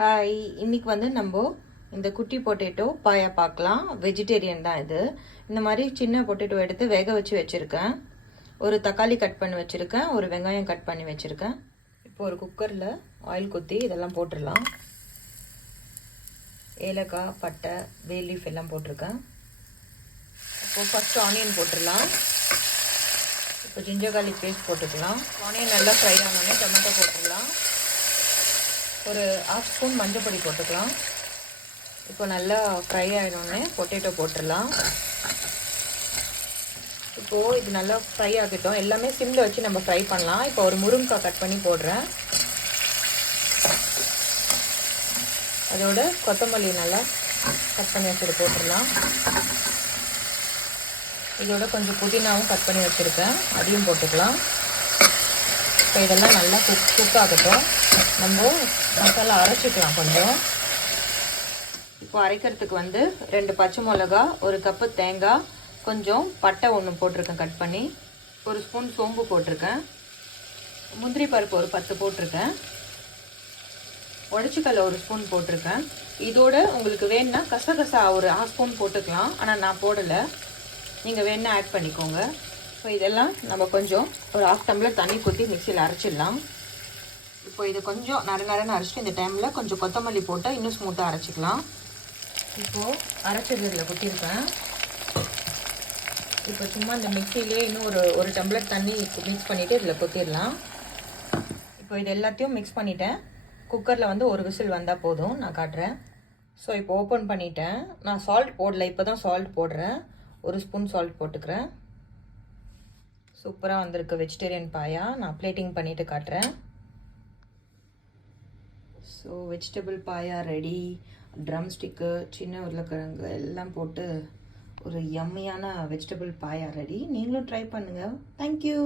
Hi, இன்னைக்கு வந்து நம்ம இந்த குட்டி பொட்டேட்டோ பாயா பார்க்கலாம். வெஜிடேரியன் தான் இது. இந்த மாதிரி சின்ன பொட்டேட்டோ எடுத்து வேக வச்சு வச்சுருக்கேன். ஒரு தக்காளி கட் பண்ணி வச்சுருக்கேன், ஒரு வெங்காயம் கட் பண்ணி வச்சுருக்கேன். இப்போ ஒரு குக்கரில் ஆயில் ஊற்றி இதெல்லாம் போட்டுடலாம். ஏலக்காய், பட்டை, பே லீஃப் எல்லாம் போட்டிருக்கேன். இப்போது ஃபஸ்ட்டு ஆனியன் போட்டுடலாம். இப்போ ஜிஞ்சர் கார்லிக் பேஸ்ட் போட்டுக்கலாம். ஆனியன் நல்லா ஃப்ரை ஆனோடனே டொமேட்டோ போட்டுடலாம். ஒரு 1/2 ஸ்பூன் மஞ்சள் பொடி போட்டுக்கலாம். இப்போ நல்லா ஃப்ரை ஆகிடோடனே பொட்டேட்டோ போட்டுடலாம். இப்போது இது நல்லா ஃப்ரை ஆகிட்டோம். எல்லாமே சிம்மில் வச்சு நம்ம ஃப்ரை பண்ணலாம். இப்போ ஒரு முருங்கைக்காய் கட் பண்ணி போடுறேன். அதோட கொத்தமல்லி நல்லா கட் பண்ணி வச்சுட்டு போட்டுடலாம். இதோட கொஞ்சம் புதினாவும் கட் பண்ணி வச்சுருக்கேன், அதையும் போட்டுக்கலாம். இப்போ இதெல்லாம் நல்லா குக் ஆகட்டும். நம்ம மசாலா அரைச்சிக்கலாம் கொஞ்சம். இப்போ அரைக்கிறதுக்கு வந்து 2 பச்சை மிளகா, 1 கப்பு தேங்காய், கொஞ்சம் பட்டை ஒன்று போட்டிருக்கேன் கட் பண்ணி, 1 ஸ்பூன் சோம்பு போட்டிருக்கேன், முந்திரி பருப்பு ஒரு 10 போட்டிருக்கேன், உடச்சிக்கல்ல 1 ஸ்பூன் போட்டிருக்கேன். இதோட உங்களுக்கு வேணுன்னா கசகசா ஒரு 1/2 ஸ்பூன் போட்டுக்கலாம், ஆனால் நான் போடலை. நீங்கள் வேணுன்னா ஆட் பண்ணிக்கோங்க. இப்போ இதெல்லாம் நம்ம கொஞ்சம் ஒரு 1/2 டம்ளர் தண்ணி ஊற்றி மிக்சியில் அரைச்சிடலாம். இப்போ இது கொஞ்சம் நரன்னு அரைச்சிட்டு இந்த டைமில் கொஞ்சம் கொத்தமல்லி போட்டால் இன்னும் ஸ்மூத்தாக அரைச்சிக்கலாம். இப்போது அரைச்சது இதில் கொட்டியிருக்கேன். இப்போ சும்மா இந்த மிக்சியிலே இன்னும் ஒரு டம்ளர் தண்ணி மிக்ஸ் பண்ணிவிட்டு இதில் கொத்திடலாம். இப்போ இது எல்லாத்தையும் மிக்ஸ் பண்ணிட்டேன். குக்கரில் வந்து ஒரு விசில் வந்தால் போதும், நான் காட்டுறேன். ஸோ இப்போ ஓப்பன் பண்ணிட்டேன். நான் சால்ட் போடல, இப்போ தான் சால்ட் போடுறேன். 1 ஸ்பூன் சால்ட் போட்டுக்கிறேன். சூப்பராக வந்திருக்கு வெஜிடேரியன் பாயா. நான் பிளேட்டிங் பண்ணிவிட்டு காட்டுறேன். ஸோ வெஜிடபிள் பாயா ரெடி. ட்ரம் ஸ்டிக்கு, சின்ன உருளைக்கிழங்கு எல்லாம் போட்டு ஒரு யம்மியான வெஜிடபிள் பாயா ரெடி. நீங்களும் ட்ரை பண்ணுங்கள். தேங்க்யூ.